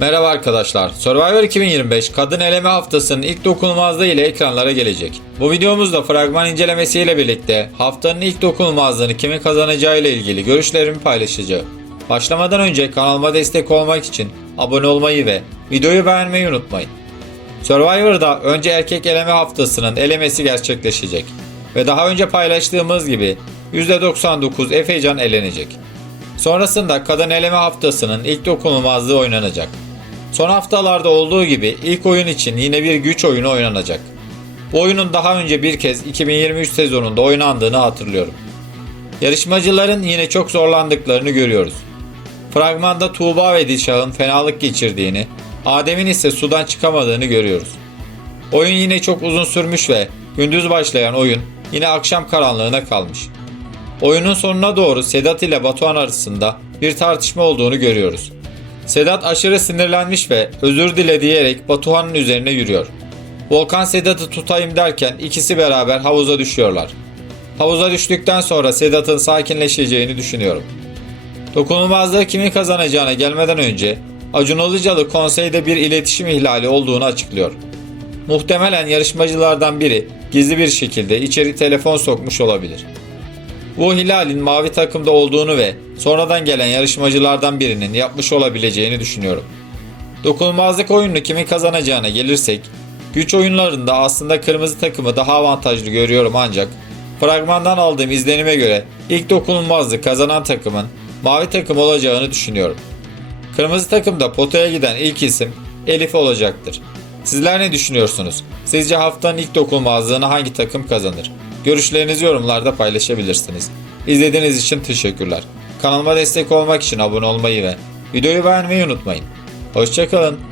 Merhaba arkadaşlar. Survivor 2025 kadın eleme haftasının ilk dokunulmazlığı ile ekranlara gelecek. Bu videomuzda fragman incelemesiyle birlikte haftanın ilk dokunulmazlığını kimin kazanacağı ile ilgili görüşlerimi paylaşacağım. Başlamadan önce kanalıma destek olmak için abone olmayı ve videoyu beğenmeyi unutmayın. Survivor'da önce erkek eleme haftasının elemesi gerçekleşecek. Ve daha önce paylaştığımız gibi %99 Efecan elenecek. Sonrasında kadın eleme haftasının ilk dokunulmazlığı oynanacak. Son haftalarda olduğu gibi ilk oyun için yine bir güç oyunu oynanacak. Bu oyunun daha önce bir kez 2023 sezonunda oynandığını hatırlıyorum. Yarışmacıların yine çok zorlandıklarını görüyoruz. Fragmanda Tuğba ve Dilşah'ın fenalık geçirdiğini, Adem'in ise sudan çıkamadığını görüyoruz. Oyun yine çok uzun sürmüş ve gündüz başlayan oyun yine akşam karanlığına kalmış. Oyunun sonuna doğru Sedat ile Batuhan arasında bir tartışma olduğunu görüyoruz. Sedat aşırı sinirlenmiş ve özür dile diyerek Batuhan'ın üzerine yürüyor. Volkan Sedat'ı tutayım derken ikisi beraber havuza düşüyorlar. Havuza düştükten sonra Sedat'ın sakinleşeceğini düşünüyorum. Dokunulmazlığı kimin kazanacağına gelmeden önce Acun Ilıcalı konseyde bir iletişim ihlali olduğunu açıklıyor. Muhtemelen yarışmacılardan biri gizli bir şekilde içeri telefon sokmuş olabilir. Bu Hilal'in mavi takımda olduğunu ve sonradan gelen yarışmacılardan birinin yapmış olabileceğini düşünüyorum. Dokunulmazlık oyununu kimin kazanacağına gelirsek, güç oyunlarında aslında kırmızı takımı daha avantajlı görüyorum ancak fragmandan aldığım izlenime göre ilk dokunulmazlık kazanan takımın mavi takım olacağını düşünüyorum. Kırmızı takımda potaya giden ilk isim Elif olacaktır. Sizler ne düşünüyorsunuz? Sizce haftanın ilk dokunulmazlığını hangi takım kazanır? Görüşlerinizi yorumlarda paylaşabilirsiniz. İzlediğiniz için teşekkürler. Kanalıma destek olmak için abone olmayı ve videoyu beğenmeyi unutmayın. Hoşçakalın.